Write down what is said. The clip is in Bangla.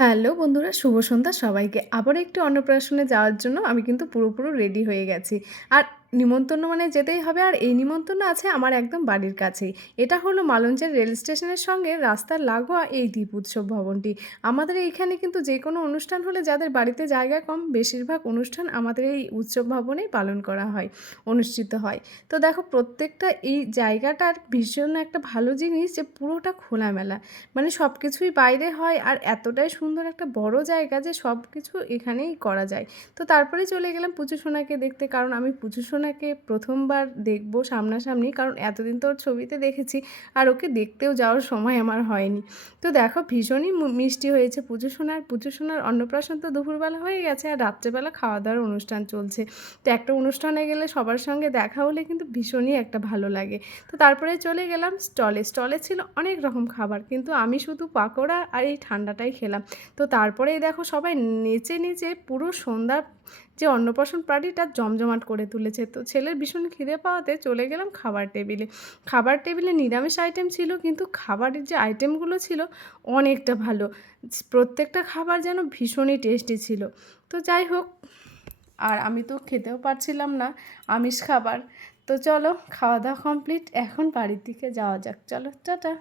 হ্যালো বন্ধুরা, শুভ সন্ধ্যা সবাইকে। আবারও একটু অন্নপ্রাশনে যাওয়ার জন্য আমি কিন্তু পুরোপুরি রেডি হয়ে গেছি। আর নিমন্ত্রণ মানে যেতেই হবে, আর এই নিমন্ত্রণ আছে আমার একদম বাড়ির কাছেই। এটা হলো মালঞ্চের রেল স্টেশনের সঙ্গে রাস্তার লাগোয়া এই দ্বীপ উৎসব ভবনটি। আমাদের এইখানে কিন্তু যেকোনো অনুষ্ঠান হলে যাদের বাড়িতে জায়গা কম, বেশিরভাগ অনুষ্ঠান আমাদের এই উৎসব ভবনেই পালন করা হয়, অনুষ্ঠিত হয়। তো দেখো, প্রত্যেকটা এই জায়গাটার ভীষণ একটা ভালো জিনিস যে পুরোটা খোলামেলা। মানে সব কিছুই বাইরে হয়, আর এতটাই সুন্দর একটা বড় জায়গা যে সব কিছু এখানেই করা যায়। তো তারপরে চলে গেলাম পুচু সোনাকে দেখতে, কারণ আমি পুচু সোনাকে প্রথমবার দেখবো সামনাসামনি, কারণ এতদিন তো ওর ছবিতে দেখেছি, আর ওকে দেখতেও যাওয়ার সময় আমার হয়নি। তো দেখো, ভীষণই মিষ্টি হয়েছে পুচু সোনার। পুচু সোনার অন্নপ্রাশন তো দুপুরবেলা হয়ে গেছে, আর রাত্রেবেলা খাওয়া দাওয়ার অনুষ্ঠান চলছে। তো একটা অনুষ্ঠানে গেলে সবার সঙ্গে দেখা হলে কিন্তু ভীষণই একটা ভালো লাগে। তো তারপরে চলে গেলাম স্টলে। স্টলে ছিল অনেক রকম খাবার, কিন্তু আমি শুধু পাকোড়া আর এই ঠান্ডাটাই খেলাম। তো তারপরেই দেখো, সবাই নেচে নেচে পুরো সন্ধ্যা যে অন্নপ্রাশন পার্টিটা জমজমাট করে তুলেছে। তো ছেলের ভীষণ খিদে পাওয়াতে চলে গেলাম খাবার টেবিলে। খাবার টেবিলে নিরামিষ আইটেম ছিল, কিন্তু খাবারের যে আইটেমগুলো ছিল অনেকটা ভালো। প্রত্যেকটা খাবার যেন ভীষণই টেস্টি ছিল। তো যাই হোক, আর আমি তো খেতেও পারছিলাম না আমিষ খাবার। তো চলো, খাওয়া দাওয়া কমপ্লিট, এখন বাড়ির দিকে যাওয়া যাক। চলো, টাটা।